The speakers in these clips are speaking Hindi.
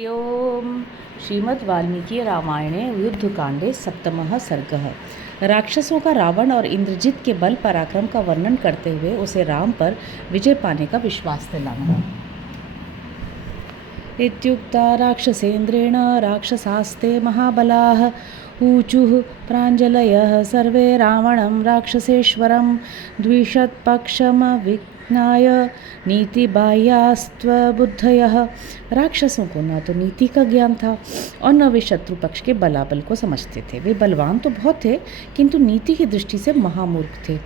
ओम श्रीमद् वाल्मीकि रामायणे युद्धकांडे सप्तमः सर्गः। राक्षसों का रावण और इंद्रजित के बल पराक्रम का वर्णन करते हुए उसे राम पर विजय पाने का विश्वास दिलाना। इत्युक्ता राक्षसेन्द्रेण राक्षसास्ते महाबलाः ऊचुः प्राञ्जलयः सर्वे रावणं राक्षसेश्वरं द्विषत्पक्षमविज्ञाय नीतिबाह्यास्त्वबुद्धयः। राक्षसों को न तो नीति का ज्ञान था और न वे शत्रु पक्ष के बलाबल को समझते थे। वे बलवान तो बहुत थे किंतु नीति की दृष्टि से महामूर्ख थे।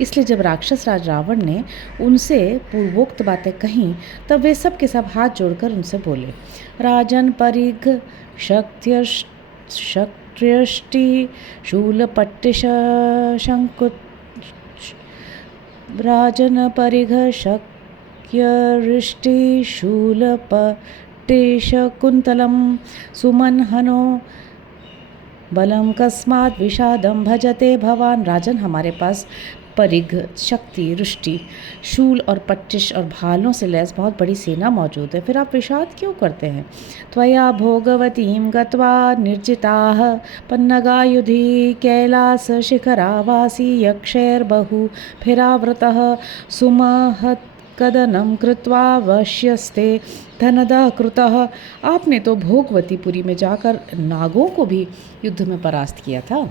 इसलिए जब राक्षस राज रावण ने उनसे पूर्वोक्त बातें कहीं तब वे सब के सब हाथ जोड़कर उनसे बोले, राजन परिघ शक्त्यष्टि शूलपट्टिश शंकुत राजन परिघ शक्यऋष्टि शूलपट्टिशकुन्तलं सुमनहनो बलम कस्मात् विषादम भजते भवान। राजन, हमारे पास परिघ, शक्ति, रुष्टि, शूल और पट्टिश और भालों से लैस बहुत बड़ी सेना मौजूद है, फिर आप विषाद क्यों करते हैं? त्वया भोगवतीं गत्वा निर्जिताः पन्नगायुधि कैलास शिखरावासी यक्षैर्बहु फिरावृतः सुमहत् कदनं कृत्वा वश्यस्ते धनदः कृतः। आपने तो भोगवतीपुरी में जाकर नागों को भी युद्ध में परास्त किया था।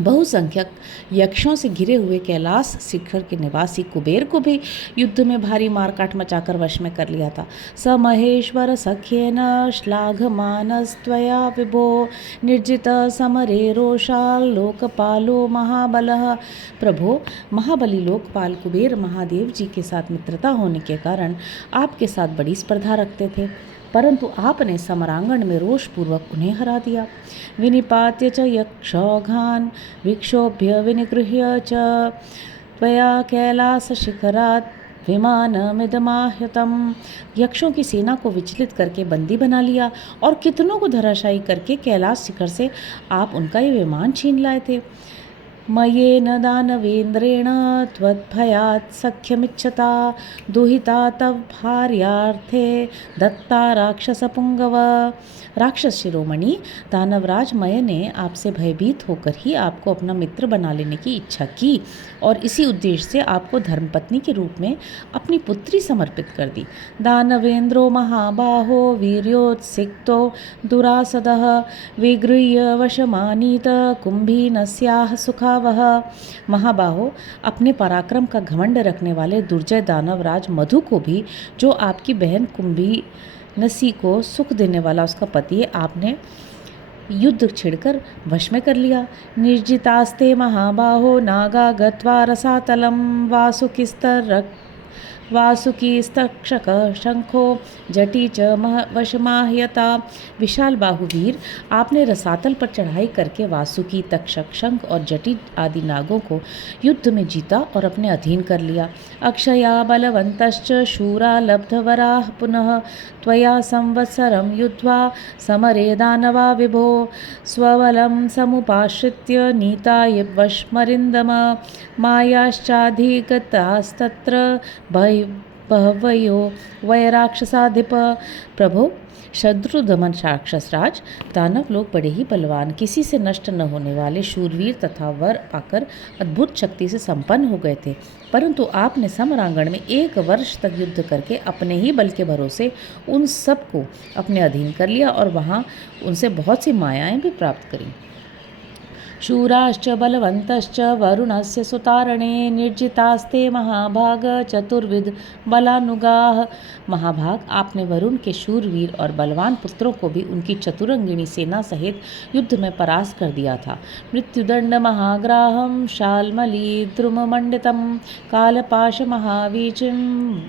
बहुसंख्यक यक्षों से घिरे हुए कैलाश शिखर के निवासी कुबेर को भी युद्ध में भारी मारकाट मचाकर वश में कर लिया था। स महेश्वर सख्येन श्लाघमानस्त्वया विभो निर्जित समरे रोषाल लोकपालो महाबलः। प्रभो, महाबली लोकपाल कुबेर महादेव जी के साथ मित्रता होने के कारण आपके साथ बड़ी स्पर्धा रखते थे, परंतु आपने समरांगण में रोषपूर्वक उन्हें हरा दिया। विनिपात्य च यक्षौघान् विक्षोभ्य विनिगृह्य च त्वया कैलासशिखरात् विमानमिदमाह्यतम्। यक्षों की सेना को विचलित करके बंदी बना लिया और कितनों को धराशायी करके कैलाश शिखर से आप उनका ये विमान छीन लाए थे। मयेन दानवेन्द्रेण त्वद्भयात् सख्यमिच्छता दुहिता तव भार्यार्थे दत्ता राक्षसपुंगव। राक्षस शिरोमणि, दानवराज मय ने आपसे भयभीत होकर ही आपको अपना मित्र बना लेने की इच्छा की और इसी उद्देश्य से आपको धर्मपत्नी के रूप में अपनी पुत्री समर्पित कर दी। दानवेन्द्रो महाबाहो वीर्योत्सिक्तो दुरासदः विगृह्य वशमानीत कुंभीनस्याः सुखावह। महाबाहो, अपने पराक्रम का घमंड रखने वाले दुर्जय दानवराज मधु को भी, जो आपकी बहन कुंभी नसी को सुख देने वाला उसका पति है, आपने युद्ध छिड़कर वश में कर लिया। निर्जितास्ते महाबाहो नागा गत्वा रसातलम वासुकीस्तक्षक शंखो जटी च वशमाह्यता। विशाल बाहुवीर, आपने रसातल पर चढ़ाई करके वासुकी, तक्षक, शंख और जटी आदि नागों को युद्ध में जीता और अपने अधीन कर लिया। अक्षया बलवंतश्च शूरा लब्धवराः पुनः त्वया संवत्सरं युद्ध्वा समरे दानवा विभो स्वबलं समुपाश्रित्य नीता वश्मरिन्दम मायाश्चाधिगतास्तत्र बहवयो वैराक्षसाधिप। प्रभो, शत्रु दमन राक्षस राज दानव लोग बड़े ही बलवान, किसी से नष्ट न होने वाले शूरवीर तथा वर पाकर अद्भुत शक्ति से संपन्न हो गए थे, परंतु आपने समरांगण में 1 वर्ष तक युद्ध करके अपने ही बल के भरोसे उन सब को अपने अधीन कर लिया और वहाँ उनसे बहुत सी मायाएं भी प्राप्त करी। शूराश्च बलवंतश्च वरुणस्य सुतारणे निर्जितास्ते महाभाग चतुर्विध बलानुगाः। महाभाग, आपने वरुण के शूरवीर और बलवान पुत्रों को भी उनकी चतुरंगिणी सेना सहित युद्ध में परास्त कर दिया था। मृत्युदंड महाग्राहम शाल्मली द्रुममंडितम कालपाश महावीचिम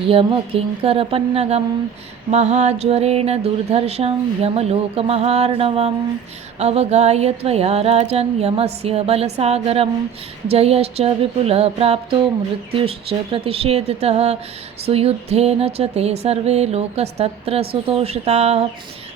यम किंकर पन्नगम महाज्वरेण दुर्धर्षं यमलोकमहार्णवम् अवगाह्य त्वया राजन् यमस्य बलसागरं जयश्च विपुलः प्राप्तो मृत्युश्च प्रतिषेधितः सुयुद्धेन च ते सर्वे लोकस्तत्र सुतोषिताः।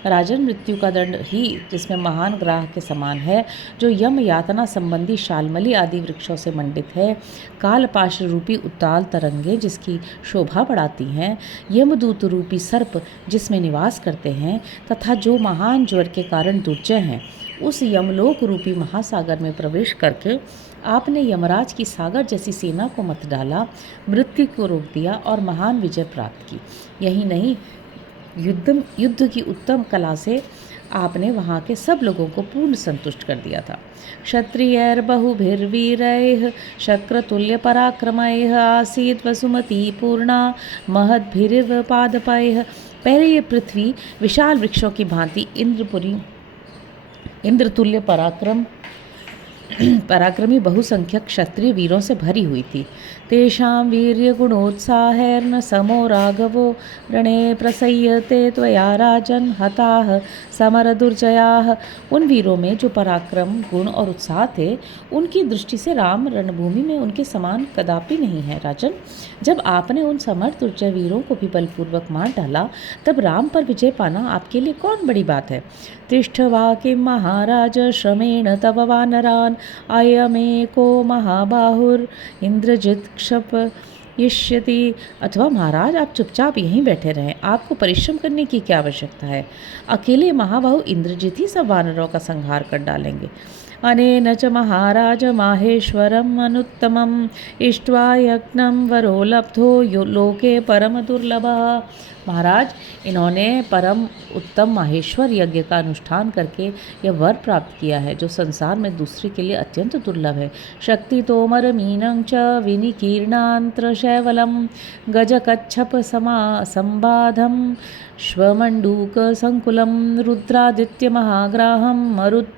राजन, मृत्यु का दंड ही जिसमें महान ग्राह के समान है, जो यम यातना संबंधी शालमली आदि वृक्षों से मंडित है, कालपाश रूपी उत्ताल तरंगे जिसकी शोभा बढ़ाती हैं, यमदूत रूपी सर्प जिसमें निवास करते हैं तथा जो महान ज्वर के कारण दुर्जय हैं, उस यमलोक रूपी महासागर में प्रवेश करके आपने यमराज की सागर जैसी सेना को मत डाला, मृत्यु को रोक दिया और महान विजय प्राप्त की। यही नहीं, युद्ध की उत्तम कला से आपने वहाँ के सब लोगों को पूर्ण संतुष्ट कर दिया था। क्षत्रियैर्बहुभिर्वीरैः शक्रतुल्यपराक्रमैः आसीत् वसुमती पूर्णा महद्भिरिव पादपैः। पहले ये पृथ्वी विशाल वृक्षों की भांति इंद्रतुल्य पराक्रमी बहुसंख्यक क्षत्रिय वीरों से भरी हुई थी। तेषां वीर्य गुणोत्साहेर्न समो राघवो रणे प्रसह्यते त्वया राजन् हताः समर दुर्जयाः। उन वीरों में जो पराक्रम, गुण और उत्साह थे, उनकी दृष्टि से राम रणभूमि में उनके समान कदापि नहीं है। राजन, जब आपने उन समर्थ दुर्जय वीरों को भी बलपूर्वक मार डाला, तब राम पर विजय पाना आपके लिए कौन बड़ी बात है। तिष्ठवा किं महाराज श्रमेण तव वानरान् अयमेको महाबाहुर इंद्रजित क्षपयिष्यति। अथवा महाराज, आप चुपचाप यहीं बैठे रहें, आपको परिश्रम करने की क्या आवश्यकता है। अकेले महाबाहु इंद्रजित ही सब वानरों का संहार कर डालेंगे। अनेन च महाराज माहेश्वरम अनुत्तमम इष्ट्वा यज्ञम वरो लब्धो लोके परम दुर्लभः। महाराज, इन्होंने परम उत्तम माहेश्वर यज्ञ का अनुष्ठान करके यह वर प्राप्त किया है जो संसार में दूसरे के लिए अत्यंत दुर्लभ है। शक्ति तोमर मीनं च विनिकीर्णांत्र शैवलम गजकच्छप संबाधम श्वमंडूक संकुलम रुद्रादित्य महाग्राहम मरुत्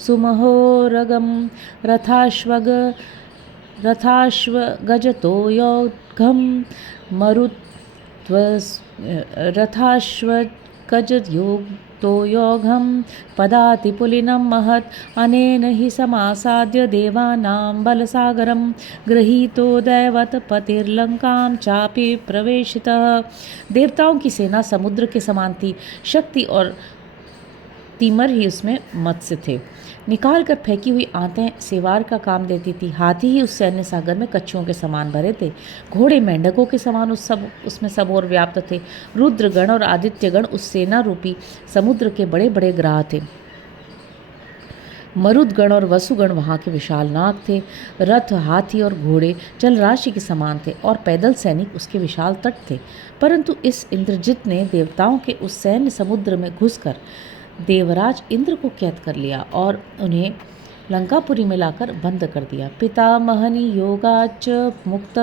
सुमहोरगम रथाश्वगजतोयोघम रथाश्वगजयोगतोयोघम पदातिपुलिनं महत्। अनेन हि समासाद्य देवानां बलसागरं गृहीतो दैवतपतिर्लंकां चापि प्रवेशितः। देवताओं की सेना समुद्र के समान थी। शक्ति और तीमर ही उसमें मत्स्य थे। निकाल कर फेंकी हुई आंतें सेवार का काम देती थी। हाथी ही उस सैन्य सागर में कच्छुओं के समान भरे थे। घोड़े मेंढकों के समान उसमें सब और व्याप्त थे। रुद्रगण और आदित्यगण उस सेना रूपी समुद्र के बड़े बड़े ग्राह थे। मरुदगण और वसुगण वहाँ के विशाल नाग थे। रथ, हाथी और घोड़े जल राशि के समान थे और पैदल सैनिक उसके विशाल तट थे। परंतु इस इंद्रजित ने देवताओं के उस सैन्य समुद्र में घुसकर देवराज इंद्र को कैद कर लिया और उन्हें लंकापुरी में लाकर बंद कर दिया। पितामहनि योगाच मुक्त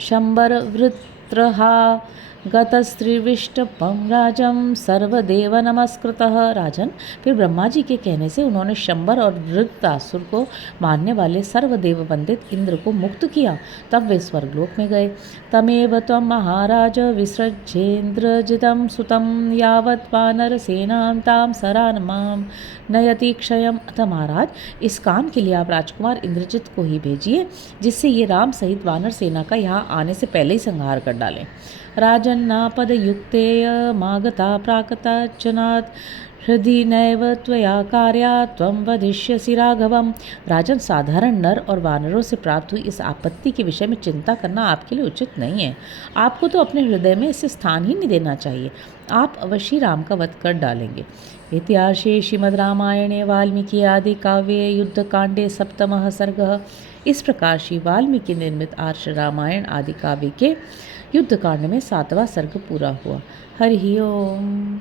शंबरवृत्रहा गतस्त्रिविष्टपं राजम सर्वदेव नमस्कृतः। राजन, फिर ब्रह्मा जी के कहने से उन्होंने शंबर और वृत्रासुर को मारने वाले सर्वदेव वंदित इंद्र को मुक्त किया। तब वे स्वर्गलोक में गए। तमेव त्वं महाराज विसृजेन्द्रजितं सुतं यावत् वानर सेनां तां सरानमां नयति क्षयम्। अतः महाराज, इस काम के लिए आप राजकुमार इंद्रजित को ही भेजिए, जिससे ये राम सहित वानर सेना का यहाँ आने से पहले ही संहार कर डालें। राजन्नापदयुक्तेय मागता प्राकताचनात् हृदि नैव त्वया कार्या त्वं वदिष्यसि राघवम। राजन, साधारण नर और वानरों से प्राप्त हुई इस आपत्ति के विषय में चिंता करना आपके लिए उचित नहीं है। आपको तो अपने हृदय में इसे स्थान ही नहीं देना चाहिए। आप अवश्य राम का वध कर डालेंगे। इतिहासे श्रीमद् रामायणे वाल्मीकि आदि काव्ये युद्धकांडे सप्तमः सर्गः। इस प्रकार श्री वाल्मीकि निर्मित आर्ष रामायण आदि काव्य के युद्धकांड में 7वां सर्ग पूरा हुआ। हरि ओम।